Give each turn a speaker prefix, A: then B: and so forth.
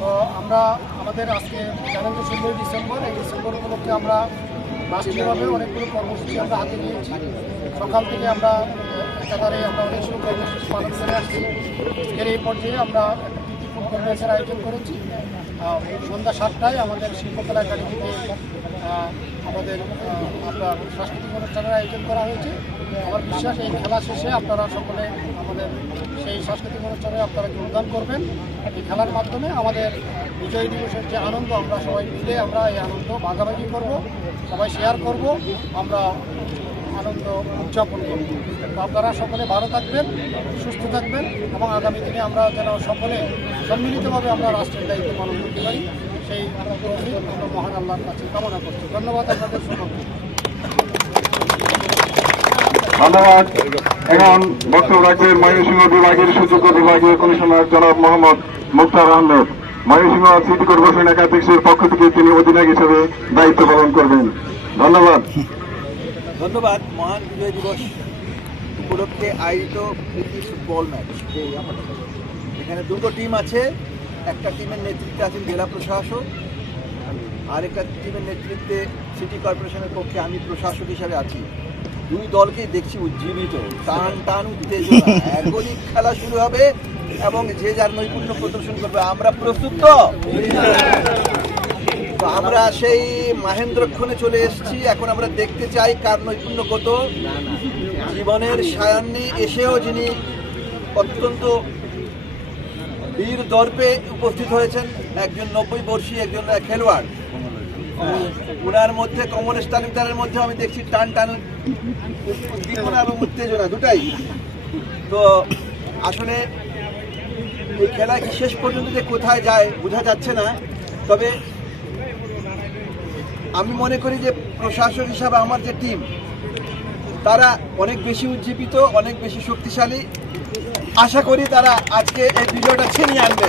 A: তো আমরা আমাদের আজকে জানেন যে ষোলোই ডিসেম্বর, এই ডিসেম্বর উপলক্ষে আমরা রাষ্ট্রীয়ভাবে অনেকগুলো কর্মসূচি আমরা হাতে নিয়েছি। সকাল থেকে আমরা একাধারে আমরা অনেকগুলো কর্মসূচি পালন করে আসছি। আজকের এই পর্যায়ে আমরা একটা আয়োজন করেছি। সন্ধ্যা সাতটায় আমাদের শিল্পকলা একাডেমিতে আমাদের আপনার সাংস্কৃতিক অনুষ্ঠানের আয়োজন করা হয়েছে। আমার বিশ্বাস, এই খেলা শেষে আপনারা সকলে আমাদের সেই সাংস্কৃতিক অনুষ্ঠানে আপনারা যোগদান করবেন। এই খেলার মাধ্যমে আমাদের বিজয় দিবসের যে আনন্দ, আমরা সবাই মিলে আমরা এই আনন্দ ভাগাভাগি করব, সবাই শেয়ার করব, আমরা আনন্দ উদযাপন করব। আপনারা সকলে ভালো থাকবেন, সুস্থ থাকবেন এবং আগামী দিনে আমরা যেন সকলে সম্মিলিতভাবে আমরা রাষ্ট্রের দায়িত্ব পালন করতে পারি, সেই আমরা মহান আল্লাহর কাছে কামনা করছি। ধন্যবাদ আপনাদের সকলকে।
B: ধন্যবাদ। এখন বক্তব্য রাখবেন ময়মনসিংহ বিভাগের সুযোগ্য বিভাগীয় কমিশনার জনাব মোহাম্মদ মুক্তার আহমেদ। ময়মনসিংহ সিটি কর্পোরেশন একাধিকের পক্ষ থেকে তিনি অধিনায়ক হিসেবে দায়িত্ব পালন করবেন। ধন্যবাদ।
C: ধন্যবাদ, মহান বিজয় দিবস উপলক্ষে আয়োজিত প্রীতি ফুটবল ম্যাচ। এখানে দুটো টিম আছে, একটা টিমের নেতৃত্বে আছেন জেলা প্রশাসক আরেকটা টিমের নেতৃত্বে সিটি কর্পোরেশনের পক্ষে আমি প্রশাসক হিসাবে আছি। দুই দলকেই দেখছি উজ্জীবিত। টান টান, উত্তেজনা। খেলা শুরু হবে এবং যে যার নৈপুণ্য প্রদর্শন করবে। আমরা প্রস্তুত তো? আমরা সেই মাহেন্দ্রক্ষণে চলে এসেছি। এখন আমরা দেখতে চাই কার নৈপুণ্য কত। জীবনের সায়ান্নে এসেও যিনি অত্যন্ত বীর দর্পে উপস্থিত হয়েছেন, একজন নব্বই বর্ষী একজন খেলোয়াড়। উনার মধ্যে কমলেশ তালুকদারের মধ্যে আমি দেখছি টান টান। এবং উত্তেজনা, দুটাই। তো আসলে এই খেলা শেষ পর্যন্ত যে কোথায় যায়, বোঝা যাচ্ছে না। তবে আমি মনে করি যে প্রশাসক হিসাবে আমার যে টিম তারা অনেক বেশি উজ্জীবিত, অনেক বেশি শক্তিশালী। আশা করি তারা আজকে এই বিজয়টা ছিনিয়ে আনবে।